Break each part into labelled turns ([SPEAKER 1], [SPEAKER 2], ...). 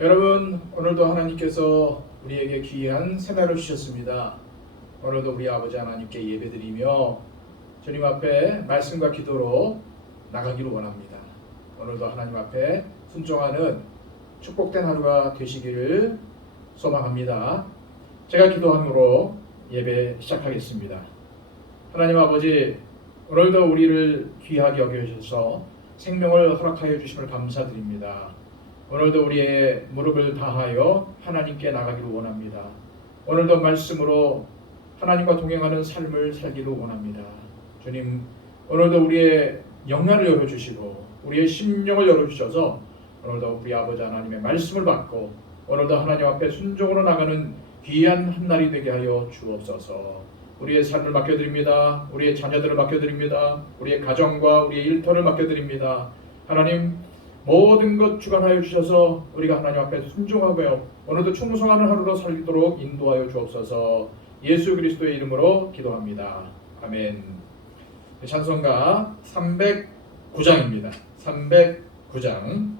[SPEAKER 1] 여러분 오늘도 하나님께서 우리에게 귀한 새날을 주셨습니다. 오늘도 우리 아버지 하나님께 예배드리며 주님 앞에 말씀과 기도로 나가기를 원합니다. 오늘도 하나님 앞에 순종하는 축복된 하루가 되시기를 소망합니다. 제가 기도함으로 예배 시작하겠습니다. 하나님 아버지 오늘도 우리를 귀하게 여겨주셔서 생명을 허락하여 주심을 감사드립니다. 오늘도 우리의 무릎을 다하여 하나님께 나가기를 원합니다. 오늘도 말씀으로 하나님과 동행하는 삶을 살기를 원합니다. 주님, 오늘도 우리의 영안을 열어주시고 우리의 심령을 열어주셔서 오늘도 우리 아버지 하나님의 말씀을 받고 오늘도 하나님 앞에 순종으로 나가는 귀한 한 날이 되게 하여 주옵소서. 우리의 삶을 맡겨드립니다. 우리의 자녀들을 맡겨드립니다. 우리의 가정과 우리의 일터를 맡겨드립니다. 하나님 모든 것 주관하여 주셔서 우리가 하나님 앞에 순종하고요. 오늘도 충성하는 하루로 살도록 인도하여 주옵소서. 예수 그리스도의 이름으로 기도합니다. 아멘. 찬송가 309장입니다. 309장.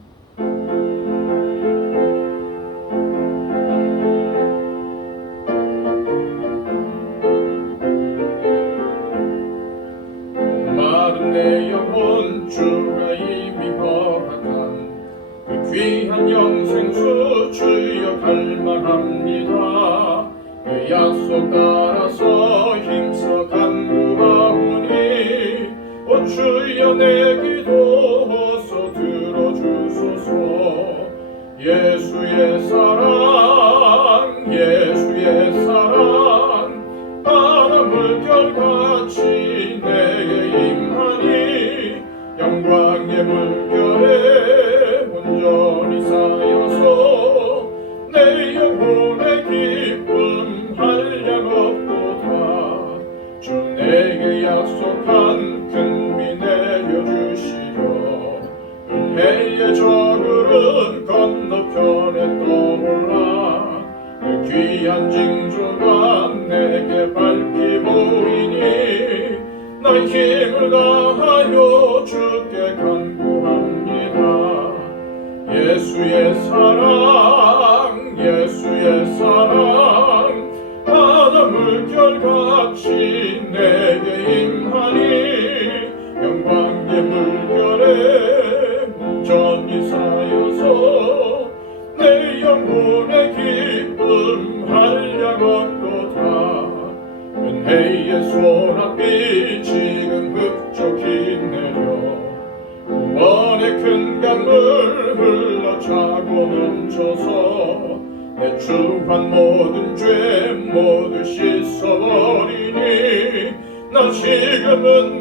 [SPEAKER 1] 예수의 사랑 징조가 내게 밝히 보이니? 날 힘을 다하여 주께 간구합니다. 예수의 사랑 예수의 사랑 바다 물결같이 내게 임하니 영광의 물결에 온전히 쌓여서 내 영혼의 기쁨 한 량 없도다 은혜의 소낙비 지금 흡족히 내려 구원의 큰 강물 흘러 차고 넘쳐서 내 주한 모든 죄 모두 씻어버리니 나 지금 은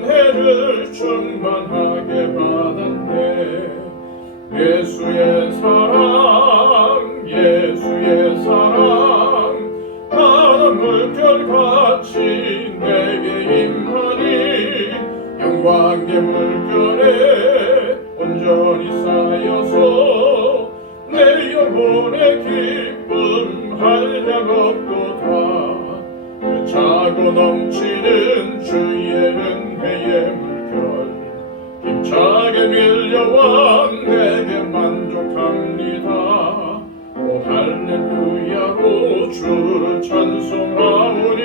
[SPEAKER 1] 내 영혼의 기쁨 한량 없도다. 그 차고 넘치는 주의 은혜의 물결. 힘차게 밀려와 내게 만족합니다. 오 할렐루야로 주를 찬송하오니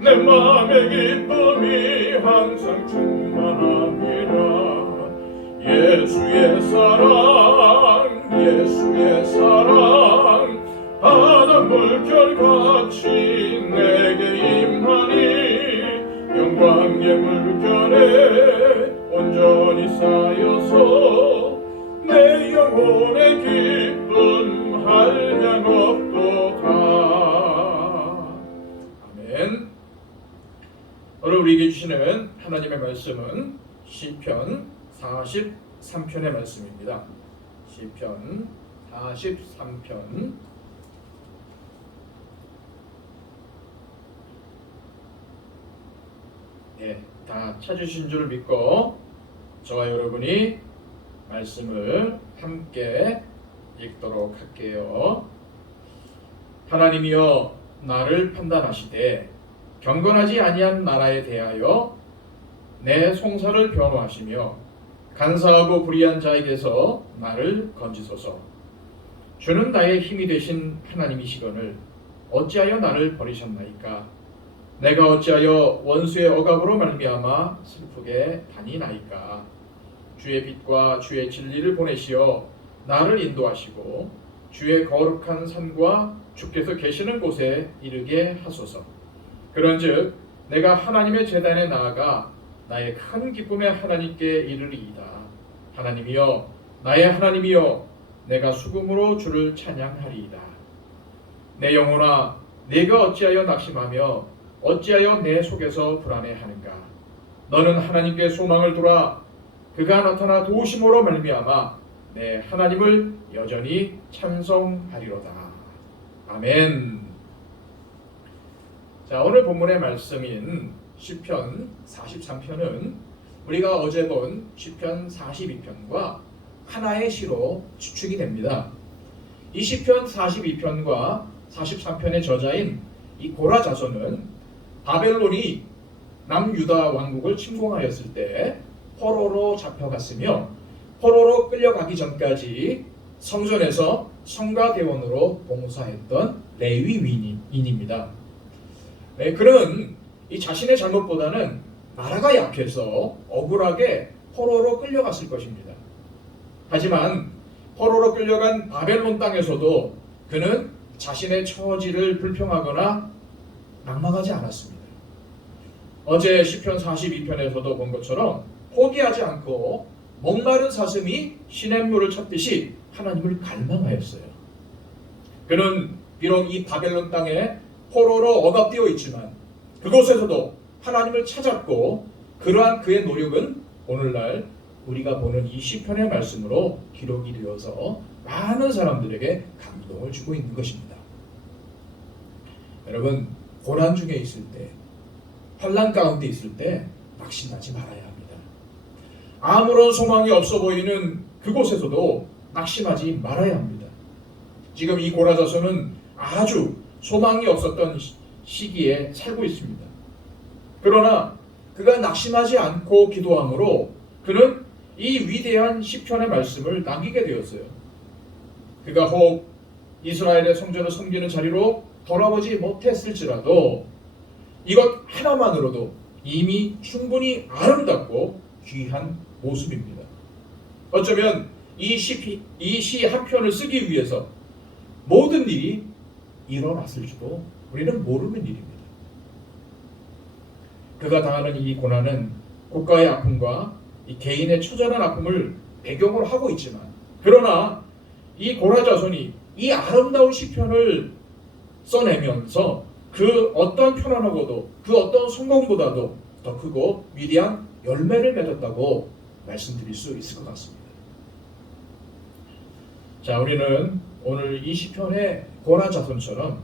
[SPEAKER 1] 내 맘의 기쁨 예수의 사랑 바다 물결같이 내게 임하니 영광의 물결에 온전히 쌓여서 내 영혼의 기쁨 한량 없도다. 아멘. 오늘 우리에게 주시는 하나님의 말씀은 시편 43편의 말씀입니다. 시편 43편 네, 다 찾으신 줄 믿고 저와 여러분이 말씀을 함께 읽도록 할게요. 하나님이여 나를 판단하시되 경건하지 아니한 나라에 대하여 내 송사를 변호하시며 간사하고 불의한 자에게서 나를 건지소서. 주는 나의 힘이 되신 하나님이시거늘 어찌하여 나를 버리셨나이까? 내가 어찌하여 원수의 억압으로 말미암아 슬프게 다니나이까? 주의 빛과 주의 진리를 보내시어 나를 인도하시고 주의 거룩한 산과 주께서 계시는 곳에 이르게 하소서. 그런즉 내가 하나님의 제단에 나아가 나의 큰 기쁨의 하나님께 이르리이다. 하나님이여 나의 하나님이여 내가 수금으로 주를 찬양하리이다. 내 영혼아 내가 어찌하여 낙심하며 어찌하여 내 속에서 불안해하는가? 너는 하나님께 소망을 두라. 그가 나타나 도우심으로 말미암아 내 하나님을 여전히 찬송하리로다. 아멘. 자 오늘 본문의 말씀인 시편 43편은 우리가 어제 본 시편 42편과 하나의 시로 추측이 됩니다. 이 시편 42편과 43편의 저자인 이 고라 자손은 바벨론이 남유다 왕국을 침공하였을 때 포로로 잡혀갔으며 포로로 끌려가기 전까지 성전에서 성가대원으로 봉사했던 레위인입니다. 네, 그는 이 자신의 잘못보다는 나라가 약해서 억울하게 포로로 끌려갔을 것입니다. 하지만 포로로 끌려간 바벨론 땅에서도 그는 자신의 처지를 불평하거나 낙망하지 않았습니다. 어제 시편 42편에서도 본 것처럼 포기하지 않고 목마른 사슴이 시냇물을 찾듯이 하나님을 갈망하였어요. 그는 비록 이 바벨론 땅에 포로로 억압되어 있지만 그곳에서도 하나님을 찾았고 그러한 그의 노력은 오늘날 우리가 보는 이 시편의 말씀으로 기록이 되어서 많은 사람들에게 감동을 주고 있는 것입니다. 여러분 고난 중에 있을 때 환란 가운데 있을 때 낙심하지 말아야 합니다. 아무런 소망이 없어 보이는 그곳에서도 낙심하지 말아야 합니다. 지금 이 고라자손은 아주 소망이 없었던 시기에 살고 있습니다. 그러나 그가 낙심하지 않고 기도함으로 그는 이 위대한 시편의 말씀을 남기게 되었어요. 그가 혹 이스라엘의 성전을 섬기는 자리로 돌아오지 못했을지라도 이것 하나만으로도 이미 충분히 아름답고 귀한 모습입니다. 어쩌면 이 시, 한 편을 쓰기 위해서 모든 일이 일어났을지도 우리는 모르는 일입니다. 그가 당하는 이 고난은 국가의 아픔과 이 개인의 처절한 아픔을 배경으로 하고 있지만 그러나 이 고라 자손이 이 아름다운 시편을 써내면서 그 어떤 편안하고도 그 어떤 성공보다도 더 크고 위대한 열매를 맺었다고 말씀드릴 수 있을 것 같습니다. 자, 우리는 오늘 이 시편의 고난 자손처럼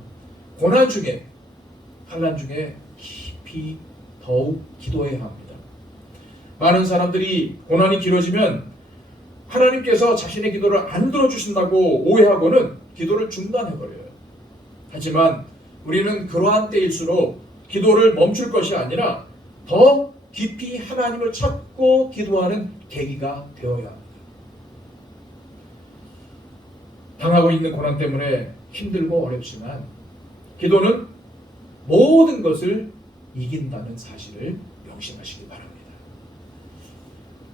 [SPEAKER 1] 고난 중에 환란 중에 깊이 더욱 기도해야 합니다. 많은 사람들이 고난이 길어지면 하나님께서 자신의 기도를 안 들어주신다고 오해하고는 기도를 중단해버려요. 하지만 우리는 그러한 때일수록 기도를 멈출 것이 아니라 더 깊이 하나님을 찾고 기도하는 계기가 되어야 합니다. 당하고 있는 고난 때문에 힘들고 어렵지만 기도는 모든 것을 이긴다는 사실을 명심하시기 바랍니다.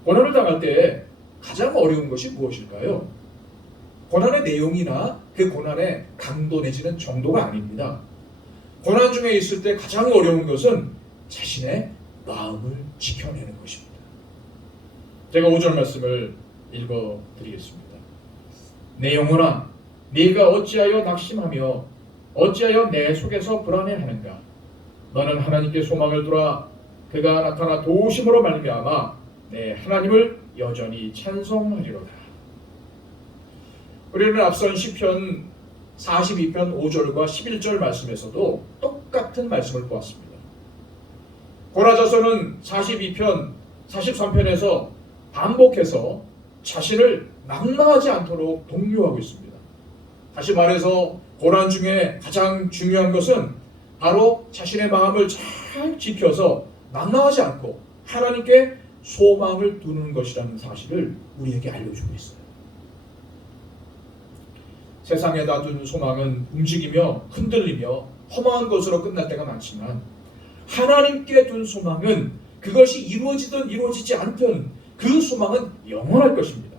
[SPEAKER 1] 고난을 당할 때 가장 어려운 것이 무엇일까요? 고난의 내용이나 그 고난의 강도 내지는 정도가 아닙니다. 고난 중에 있을 때 가장 어려운 것은 자신의 마음을 지켜내는 것입니다. 제가 5절 말씀을 읽어 드리겠습니다. 내 영혼아, 네가 어찌하여 낙심하며 어찌하여 내 속에서 불안해하는가? 너는 하나님께 소망을 두라. 그가 나타나 도우심으로 말미암아 내 하나님을 여전히 찬송하리로다. 우리는 앞선 시편 42편 5절과 11절 말씀에서도 똑같은 말씀을 보았습니다. 고라자서는 42편, 43편에서 반복해서 자신을 낙마하지 않도록 독려하고 있습니다. 다시 말해서 고난 중에 가장 중요한 것은 바로 자신의 마음을 잘 지켜서 낙마하지 않고 하나님께 소망을 두는 것이라는 사실을 우리에게 알려주고 있어요. 세상에다 둔 소망은 움직이며 흔들리며 허망한 것으로 끝날 때가 많지만 하나님께 둔 소망은 그것이 이루어지든 이루어지지 않든 그 소망은 영원할 것입니다.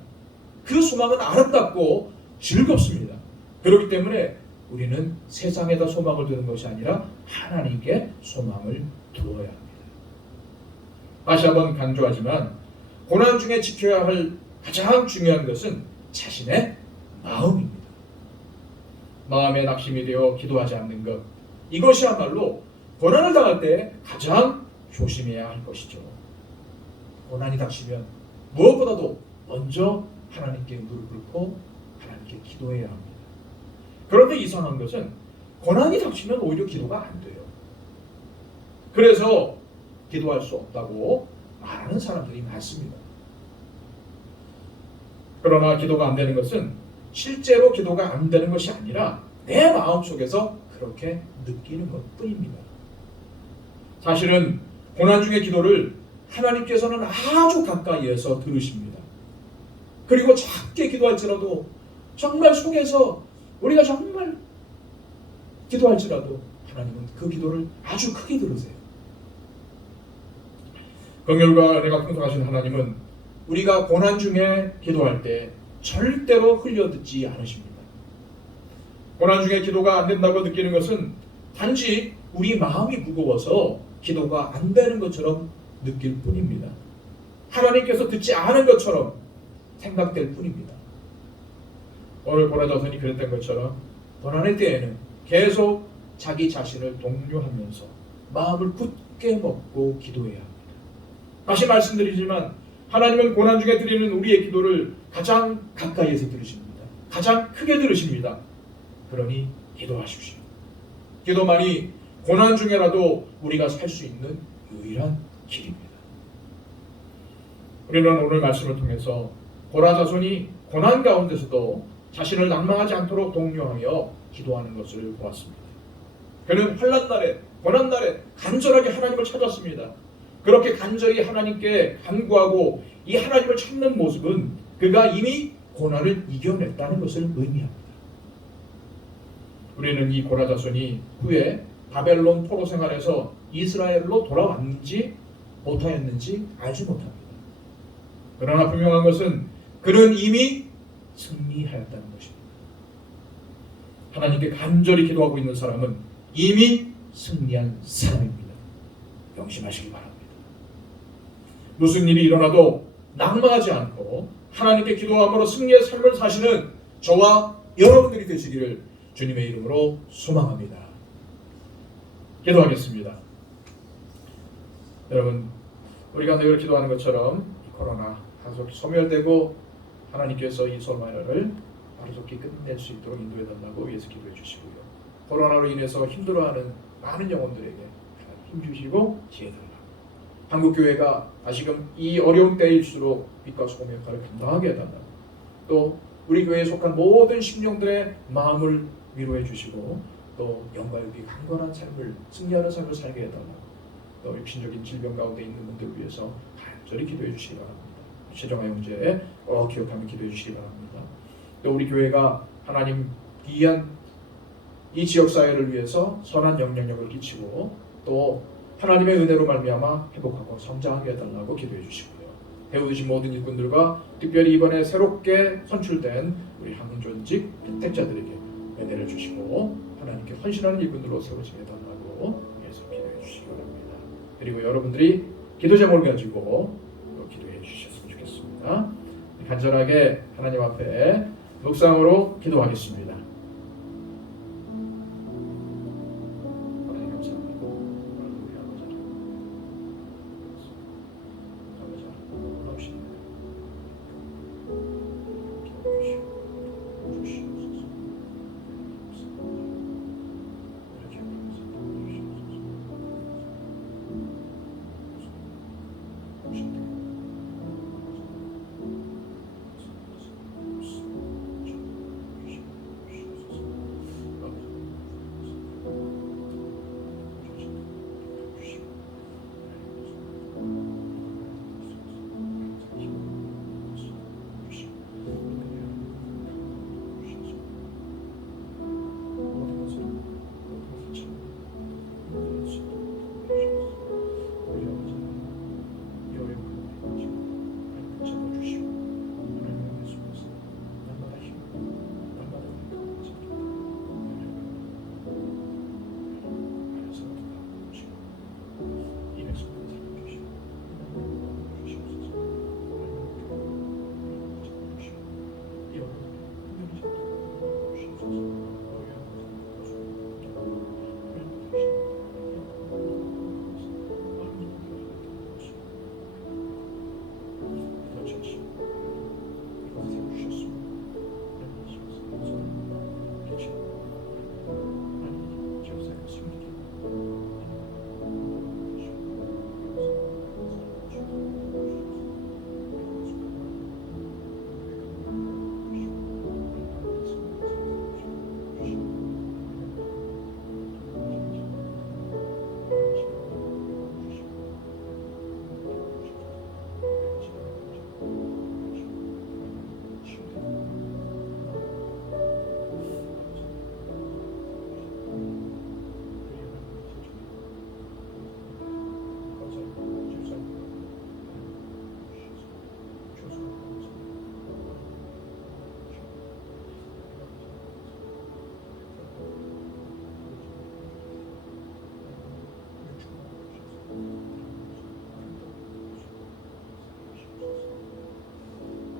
[SPEAKER 1] 그 소망은 아름답고 즐겁습니다. 그렇기 때문에 우리는 세상에다 소망을 두는 것이 아니라 하나님께 소망을 두어야 합니다. 다시 한번 강조하지만 고난 중에 지켜야 할 가장 중요한 것은 자신의 마음입니다. 마음의 낙심이 되어 기도하지 않는 것 이것이야말로 고난을 당할 때 가장 조심해야 할 것이죠. 고난이 닥치면 무엇보다도 먼저 하나님께 무릎 꿇고 하나님께 기도해야 합니다. 그런데 이상한 것은 고난이 닥치면 오히려 기도가 안 돼요. 그래서 기도할 수 없다고 말하는 사람들이 많습니다. 그러나 기도가 안 되는 것은 실제로 기도가 안 되는 것이 아니라 내 마음 속에서 그렇게 느끼는 것 뿐입니다. 사실은 고난 중의 기도를 하나님께서는 아주 가까이에서 들으십니다. 그리고 작게 기도할지라도 정말 속에서 우리가 정말 기도할지라도 하나님은 그 기도를 아주 크게 들으세요. 긍휼과 은혜가 풍성하신 하나님은 우리가 고난 중에 기도할 때 절대로 흘려듣지 않으십니다. 고난 중에 기도가 안 된다고 느끼는 것은 단지 우리 마음이 무거워서 기도가 안 되는 것처럼 느낄 뿐입니다. 하나님께서 듣지 않은 것처럼 생각될 뿐입니다. 오늘 보라자선이 그랬던 것처럼 고난의 때에는 계속 자기 자신을 독려하면서 마음을 굳게 먹고 기도해야 합니다. 다시 말씀드리지만 하나님은 고난 중에 드리는 우리의 기도를 가장 가까이에서 들으십니다. 가장 크게 들으십니다. 그러니 기도하십시오. 기도만이 고난 중에라도 우리가 살 수 있는 유일한 길입니다. 우리는 오늘 말씀을 통해서 고라 자손이 고난 가운데서도 자신을 낭망하지 않도록 독려하며 기도하는 것을 보았습니다. 그는 환란 날에 고난 날에 간절하게 하나님을 찾았습니다. 그렇게 간절히 하나님께 간구하고 이 하나님을 찾는 모습은 그가 이미 고난을 이겨냈다는 것을 의미합니다. 우리는 이 고라 자손이 후에 바벨론 포로 생활에서 이스라엘로 돌아왔는지 못하였는지 알지 못합니다. 그러나 분명한 것은 그는 이미 승리하였다는 것입니다. 하나님께 간절히 기도하고 있는 사람은 이미 승리한 사람입니다. 명심하시기 바랍니다. 무슨 일이 일어나도 낭망하지 않고 하나님께 기도함으로 승리의 삶을 사시는 저와 여러분들이 되시기를 주님의 이름으로 소망합니다. 기도하겠습니다. 여러분, 우리가 늘 기도하는 것처럼 코로나 한속 소멸되고 하나님께서 이 소마를 하루속히 끝낼 수 있도록 인도해 달라고 위해서 기도해 주시고요. 코로나로 인해서 힘들어하는 많은 영혼들에게 힘 주시고 지혜 달라. 한국 교회가 다시금 이 어려운 때일수록 빛과 소금의 역할을 감당하게 해달라고. 또 우리 교회에 속한 모든 심령들의 마음을 위로해 주시고 또 영과 육이 강건한 삶을 승리하는 삶을 살게 해달라고. 또 육신적인 질병 가운데 있는 분들 위해서 간절히 기도해 주시기 바랍니다. 최정아 형제 꼭 기억하며 기도해 주시기 바랍니다. 또 우리 교회가 하나님 귀한 이 지역 사회를 위해서 선한 영향력을 끼치고 또 하나님의 은혜로 말미암아 회복하고 성장하게 해달라고 기도해 주시고요. 배우신 모든 일꾼들과 특별히 이번에 새롭게 선출된 우리 한전직 택자들에게 은혜를 주시고 하나님께 헌신하는 일꾼들로 세워지게 해달라고 예수 기도해 주시기 바랍니다. 그리고 여러분들이 기도 제목을 가지고 또 기도해 주셨으면 좋겠습니다. 간절하게 하나님 앞에 묵상으로 기도하겠습니다.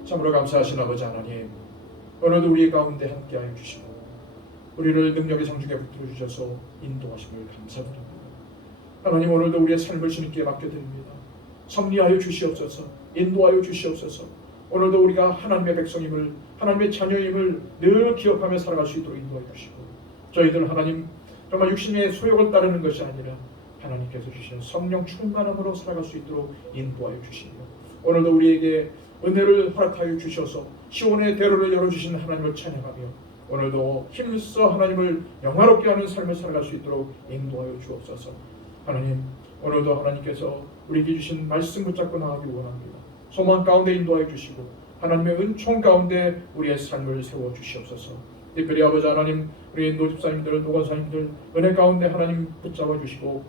[SPEAKER 1] 참으로 감사하신 아버지 하나님 오늘도 우리 가운데 함께하여 주시고 우리를 능력의 장중에 붙들어 주셔서 인도하심을 감사드립니다. 하나님 오늘도 우리의 삶을 주님께 맡겨드립니다. 섭리하여 주시옵소서 인도하여 주시옵소서 오늘도 우리가 하나님의 백성임을 하나님의 자녀임을 늘 기억하며 살아갈 수 있도록 인도해 주시고 저희들 하나님 정말 육신의 소욕을 따르는 것이 아니라 하나님께서 주시는 성령 충만함으로 살아갈 수 있도록 인도하여 주시며 오늘도 우리에게 은혜를 허락하여 주셔서 시온의 대로를 열어주신 하나님을 찬양하며 오늘도 힘써 하나님을 영화롭게 하는 삶을 살아갈 수 있도록 인도하여 주옵소서. 하나님 오늘도 하나님께서 우리에게 주신 말씀 붙잡고 나가길 원합니다. 소망 가운데 인도하여 주시고 하나님의 은총 가운데 우리의 삶을 세워 주시옵소서. 특별히 아버지 하나님 우리 노집사님들 노건사님들 은혜 가운데 하나님 붙잡아 주시고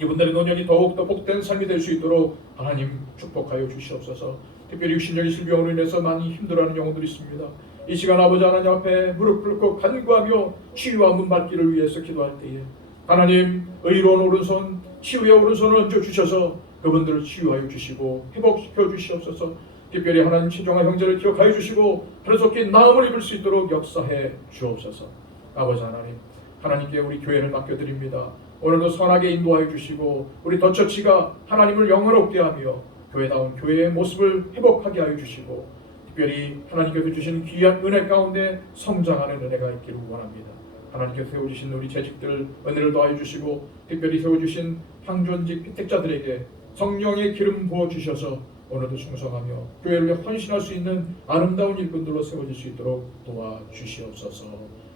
[SPEAKER 1] 이분들의 노년이 더욱더 복된 삶이 될 수 있도록 하나님 축복하여 주시옵소서 특별히 육신적인 질병으로 인해서 많이 힘들어하는 영혼들이 있습니다. 이 시간 아버지 하나님 앞에 무릎 꿇고 간구하며 치유와 문받기를 위해서 기도할 때에 하나님 의로운 오른손 치유의 오른손을 얹어 주셔서 그분들을 치유하여 주시고 회복시켜 주시옵소서. 특별히 하나님 친정아 형제를 기억하여 주시고 그래속히 나음을 입을 수 있도록 역사해 주옵소서. 아버지 하나님 하나님께 우리 교회를 맡겨드립니다. 오늘도 선하게 인도하여 주시고 우리 더처치가 하나님을 영화롭게 하며 교회다운 교회의 모습을 회복하게 하여 주시고 특별히 하나님께서 주신 귀한 은혜 가운데 성장하는 은혜가 있기를 원합니다. 하나님께서 세워주신 우리 재직들 은혜를 더하여 주시고 특별히 세워주신 황존직 피택자들에게 성령의 기름 부어 주셔서 오늘도 충성하며 교회를 헌신할 수 있는 아름다운 일꾼들로 세워질 수 있도록 도와 주시옵소서.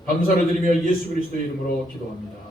[SPEAKER 1] 감사를 드리며 예수 그리스도의 이름으로 기도합니다.